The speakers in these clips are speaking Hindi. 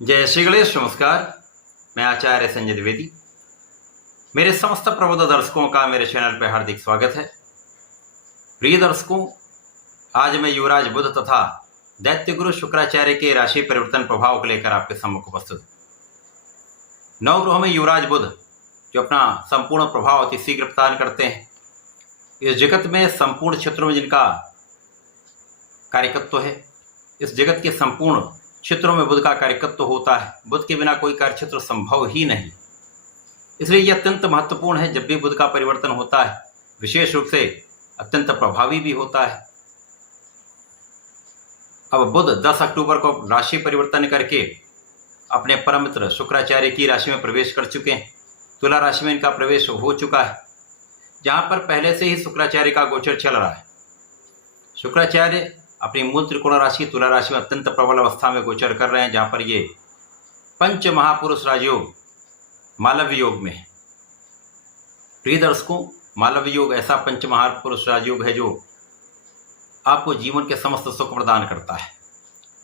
जय श्री गणेश। नमस्कार, मैं आचार्य संजय द्विवेदी। मेरे समस्त प्रबुद्ध दर्शकों का मेरे चैनल पर हार्दिक स्वागत है। प्रिय दर्शकों, आज मैं युवराज बुध तथा दैत्य गुरु शुक्राचार्य के राशि परिवर्तन प्रभाव को लेकर आपके सम्मुख उपस्थित हूं। नवग्रहों में युवराज बुध जो अपना संपूर्ण प्रभाव अति शीघ्र प्रदान करते हैं, इस जगत में संपूर्ण क्षेत्रों में जिनका कार्यकत्व है, इस जगत के संपूर्ण क्षेत्रों में बुध का कार्यकत्व होता है। बुध के बिना कोई कार्य क्षेत्र संभव ही नहीं। इसलिए यह अत्यंत महत्वपूर्ण है। जब भी बुध का परिवर्तन होता है, विशेष रूप से अत्यंत प्रभावी भी होता है। अब बुध 10 अक्टूबर को राशि परिवर्तन करके अपने परम मित्र शुक्राचार्य की राशि में प्रवेश कर चुके हैं। तुला राशि में इनका प्रवेश हो चुका है, जहां पर पहले से ही शुक्राचार्य का गोचर चल रहा है। शुक्राचार्य अपनी मूल त्रिकोण राशि तुला राशि में अत्यंत प्रबल अवस्था में गोचर कर रहे हैं, जहां पर ये पंच महापुरुष राजयोग मालव्य योग में है। प्रिय दर्शकों, मालव्य योग ऐसा पंच महापुरुष राजयोग है जो आपको जीवन के समस्त सुख प्रदान करता है।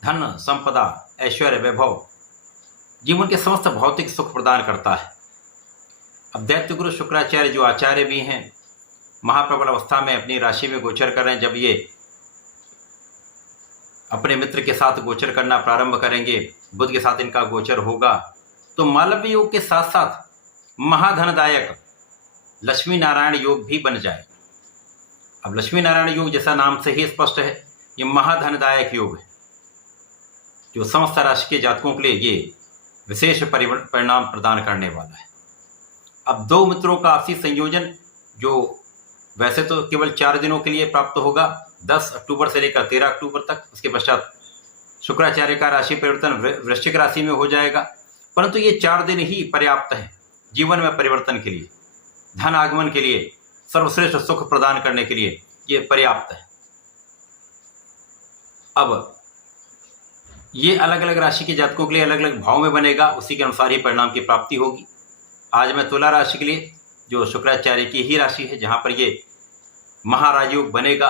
धन, संपदा, ऐश्वर्य, वैभव, जीवन के समस्त भौतिक सुख प्रदान करता है। अब दैत्य गुरु शुक्राचार्य जो आचार्य भी हैं, महाप्रबल अवस्था में अपनी राशि में गोचर कर रहे हैं। जब ये अपने मित्र के साथ गोचर करना प्रारंभ करेंगे, बुध के साथ इनका गोचर होगा, तो मालव्य योग के साथ साथ महाधनदायक लक्ष्मी नारायण योग भी बन जाए। अब लक्ष्मी नारायण योग जैसा नाम से ही स्पष्ट है, ये महाधनदायक योग है जो समस्त राशि के जातकों के लिए ये विशेष परिणाम प्रदान करने वाला है। अब दो मित्रों का आपसी संयोजन जो वैसे तो केवल 4 दिनों के लिए प्राप्त होगा, 10 अक्टूबर से लेकर 13 अक्टूबर तक। उसके पश्चात शुक्राचार्य का राशि परिवर्तन वृश्चिक राशि में हो जाएगा, परंतु ये 4 दिन ही पर्याप्त है जीवन में परिवर्तन के लिए, धन आगमन के लिए, सर्वश्रेष्ठ सुख प्रदान करने के लिए ये पर्याप्त है। अब ये अलग अलग राशि के जातकों के लिए अलग अलग भाव में बनेगा, उसी के अनुसार ही परिणाम की प्राप्ति होगी। आज मैं तुला राशि के लिए, जो शुक्राचार्य की ही राशि है, जहां पर ये महाराजयोग बनेगा,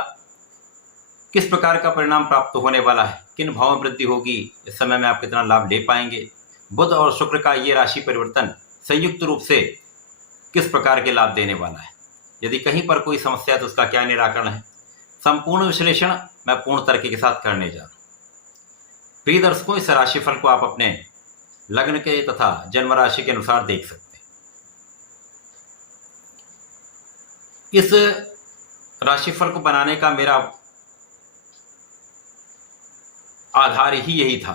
किस प्रकार का परिणाम प्राप्त होने वाला है, किन भावों में वृद्धि होगी, इस समय में आप कितना लाभ ले पाएंगे, बुध और शुक्र का ये राशि परिवर्तन संयुक्त रूप से किस प्रकार के लाभ देने वाला है, यदि कहीं पर कोई समस्या है तो उसका क्या निराकरण है, संपूर्ण विश्लेषण मैं पूर्ण तर्क के साथ करने जा रहा हूं। प्रिय दर्शकों, इस राशिफल को आप अपने लग्न के तथा जन्म राशि के अनुसार देख सकते हैं। इस राशिफल को बनाने का मेरा आधार ही यही था,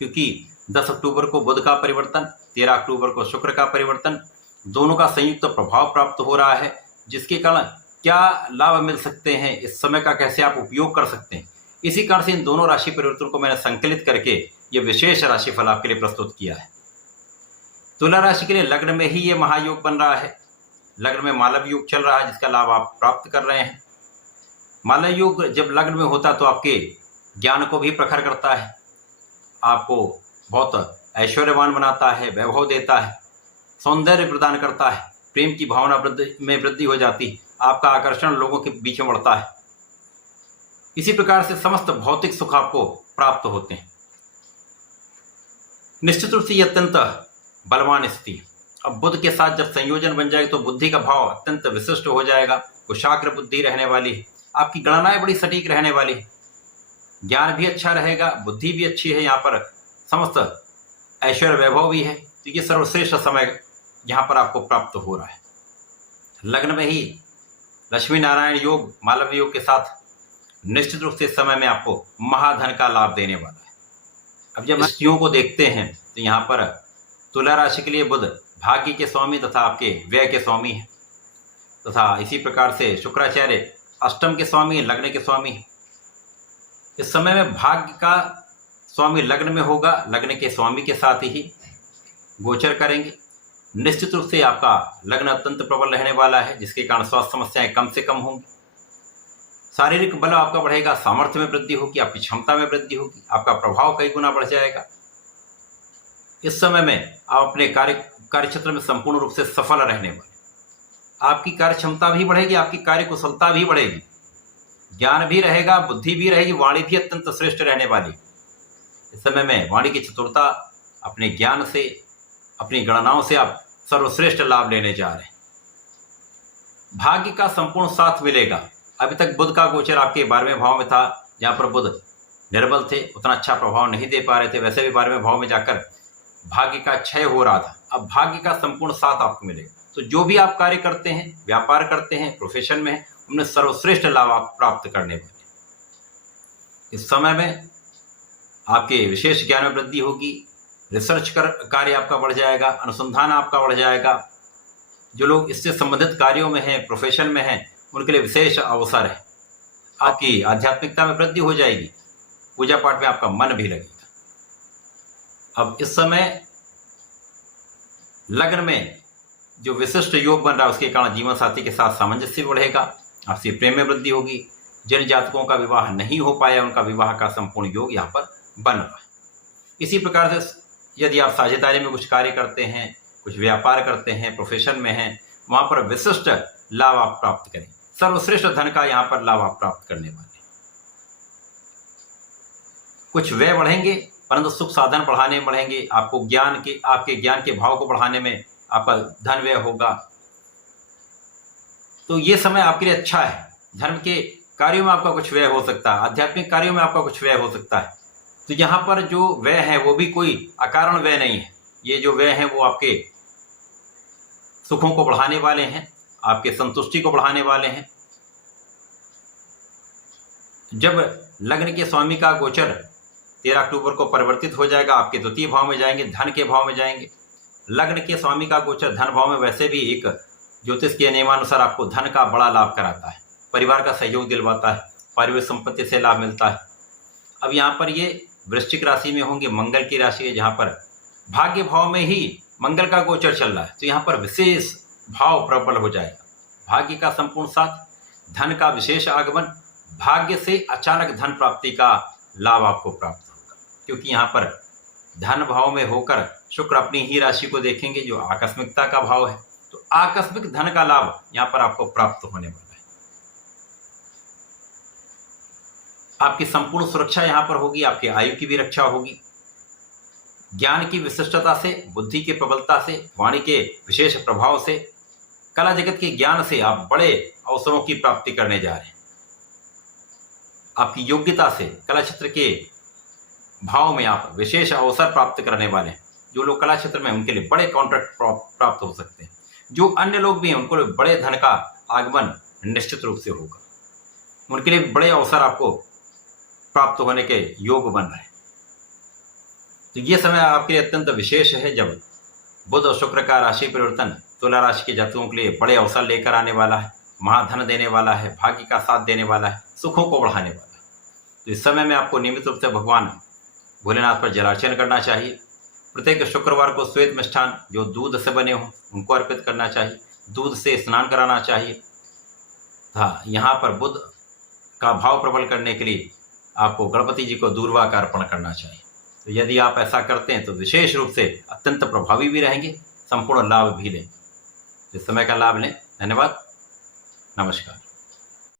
क्योंकि 10 अक्टूबर को बुध का परिवर्तन, 13 अक्टूबर को शुक्र का परिवर्तन, दोनों का संयुक्त प्रभाव प्राप्त हो रहा है, जिसके कारण क्या लाभ मिल सकते हैं, इस समय का कैसे आप उपयोग कर सकते हैं। इसी कारण से इन दोनों राशि परिवर्तन को मैंने संकलित करके ये विशेष राशिफल आपके लिए प्रस्तुत किया है। तुला राशि के लिए लग्न में ही ये महायोग बन रहा है। लग्न में मालव्य योग चल रहा है, जिसका लाभ आप प्राप्त कर रहे हैं। मालव्य योग जब लग्न में होता तो आपके ज्ञान को भी प्रखर करता है, आपको बहुत ऐश्वर्यवान बनाता है, वैभव देता है, सौंदर्य प्रदान करता है, प्रेम की भावना में वृद्धि हो जाती है, आपका आकर्षण लोगों के बीच में बढ़ता है। इसी प्रकार से समस्त भौतिक सुख आपको प्राप्त होते हैं। निश्चित रूप से यह अत्यंत बलवान स्थिति। अब बुध के साथ जब संयोजन बन जाएगा तो बुद्धि का भाव अत्यंत विशिष्ट हो जाएगा, कुशाग्र बुद्धि रहने वाली है, आपकी गणनाएं बड़ी सटीक रहने वाली है, ज्ञान भी अच्छा रहेगा, बुद्धि भी अच्छी है, यहाँ पर समस्त ऐश्वर्य वैभव भी है। तो ये सर्वश्रेष्ठ समय यहाँ पर आपको प्राप्त हो रहा है। लग्न में ही लक्ष्मी नारायण योग मालव्य योग के साथ निश्चित रूप से इस समय में आपको महाधन का लाभ देने वाला है। अब जब स्थितियों को देखते हैं तो यहाँ पर तुला राशि के लिए बुध भाग्य के स्वामी तथा आपके व्यय के स्वामी है, तथा इसी प्रकार से शुक्राचार्य अष्टम के स्वामी, लग्न के स्वामी है। इस समय में भाग्य का स्वामी लग्न में होगा, लग्न के स्वामी के साथ ही गोचर करेंगे। निश्चित रूप से आपका लग्न अत्यंत प्रबल रहने वाला है, जिसके कारण स्वास्थ्य समस्याएं कम से कम होंगी, शारीरिक बल आपका बढ़ेगा, सामर्थ्य में वृद्धि होगी, आपकी क्षमता में वृद्धि होगी, आपका प्रभाव कई गुना बढ़ जाएगा। इस समय में आप अपने कार्य क्षेत्र में संपूर्ण रूप से सफल रहने वाले, आपकी कार्य क्षमता भी बढ़ेगी, आपकी कार्य कुशलता भी बढ़ेगी, ज्ञान भी रहेगा, बुद्धि भी रहेगी, वाणी भी अत्यंत श्रेष्ठ रहने वाली। इस समय में वाणी की चतुरता अपने ज्ञान से, अपनी गणनाओं से आप सर्वश्रेष्ठ लाभ लेने जा रहे हैं। भाग्य का संपूर्ण साथ मिलेगा। अभी तक बुध का गोचर आपके 12वें भाव में था, जहां पर बुध निर्बल थे, उतना अच्छा प्रभाव नहीं दे पा रहे थे, वैसे भी 12वें भाव में जाकर भाग्य का क्षय हो रहा था। अब भाग्य का संपूर्ण साथ आपको मिलेगा। तो जो भी आप कार्य करते हैं, व्यापार करते हैं, प्रोफेशन में हैं, उनमें सर्वश्रेष्ठ लाभ आप प्राप्त करने वाले। इस समय में आपके विशेष ज्ञान में वृद्धि होगी, रिसर्च कार्य आपका बढ़ जाएगा, अनुसंधान आपका बढ़ जाएगा। जो लोग इससे संबंधित कार्यों में हैं, प्रोफेशन में हैं, उनके लिए विशेष अवसर है। आपकी आध्यात्मिकता में वृद्धि हो जाएगी, पूजा पाठ में आपका मन भी लगेगा। अब इस समय लग्न में जो विशिष्ट योग बन रहा है, उसके कारण जीवन साथी के साथ सामंजस्य बढ़ेगा, आपसी प्रेम में वृद्धि होगी। जिन जातकों का विवाह नहीं हो पाया, उनका विवाह का संपूर्ण योग यहाँ पर बन रहा है। इसी प्रकार से यदि आप साझेदारी में कुछ कार्य करते हैं, कुछ व्यापार करते हैं, प्रोफेशन में हैं, वहां पर विशिष्ट लाभ आप प्राप्त करें। सर्वश्रेष्ठ धन का यहाँ पर लाभ आप प्राप्त करने वाले। कुछ व्यय बढ़ेंगे, परंतु सुख साधन बढ़ाने में बढ़ेंगे। आपको आपके ज्ञान के भाव को बढ़ाने में आपका धन व्यय होगा। तो ये समय आपके लिए अच्छा है। धर्म के कार्यों में आपका कुछ व्यय हो सकता है, आध्यात्मिक कार्यों में आपका कुछ व्यय हो सकता है। तो यहाँ पर जो व्यय है वो भी कोई अकारण व्यय नहीं है। ये जो व्यय है वो आपके सुखों को बढ़ाने वाले हैं, आपके संतुष्टि को बढ़ाने वाले हैं। जब लग्न के स्वामी का गोचर 13 अक्टूबर को परिवर्तित हो जाएगा, आपके द्वितीय भाव में जाएंगे, धन के भाव में जाएंगे। लग्न के स्वामी का गोचर धन भाव में वैसे भी एक ज्योतिष के नियमानुसार आपको धन का बड़ा लाभ कराता है, परिवार का सहयोग दिलवाता है, पारिवारिक संपत्ति से लाभ मिलता है। अब यहाँ पर ये वृश्चिक राशि में होंगे, मंगल की राशि है, जहाँ पर भाग्य भाव में ही मंगल का गोचर चल रहा है। तो यहाँ पर विशेष भाव प्रबल हो जाएगा। भाग्य का संपूर्ण साथ, धन का विशेष आगमन, भाग्य से अचानक धन प्राप्ति का लाभ आपको प्राप्त होगा। क्योंकि यहाँ पर धन भाव में होकर शुक्र अपनी ही राशि को देखेंगे, जो आकस्मिकता का भाव है। तो आकस्मिक धन का लाभ यहाँ पर आपको प्राप्त होने वाला है। आपकी संपूर्ण सुरक्षा यहाँ पर होगी, आपकी आयु की भी रक्षा होगी। ज्ञान की विशिष्टता से, बुद्धि की प्रबलता से, वाणी के विशेष प्रभाव से, कला जगत के ज्ञान से आप बड़े अवसरों की प्राप्ति करने जा रहे हैं। आपकी योग्यता से कला क्षेत्र के भाव में आप विशेष अवसर प्राप्त करने वाले हैं। जो लोग कला क्षेत्र में, उनके लिए बड़े कॉन्ट्रैक्ट प्राप्त हो सकते हैं। जो अन्य लोग भी हैं, उनको लिए बड़े धन का आगमन निश्चित रूप से होगा। उनके लिए बड़े अवसर आपको प्राप्त होने के योग बन रहे हैं। तो ये समय आपके लिए अत्यंत विशेष है, जब बुध और शुक्र का राशि परिवर्तन तुला राशि के जातकों के लिए बड़े अवसर लेकर आने वाला है, महाधन देने वाला है, भाग्य का साथ देने वाला है, सुखों को बढ़ाने वाला है। तो इस समय में आपको नियमित रूप से भगवान भोलेनाथ पर जलार्चन करना चाहिए। प्रत्येक शुक्रवार को श्वेत मिष्ठान जो दूध से बने हों, उनको अर्पित करना चाहिए। दूध से स्नान कराना चाहिए। हाँ, यहाँ पर बुध का भाव प्रबल करने के लिए आपको गणपति जी को दूर्वा का अर्पण करना चाहिए। तो यदि आप ऐसा करते हैं तो विशेष रूप से अत्यंत प्रभावी भी रहेंगे, संपूर्ण लाभ भी लें। इस समय का लाभ लें। धन्यवाद, नमस्कार।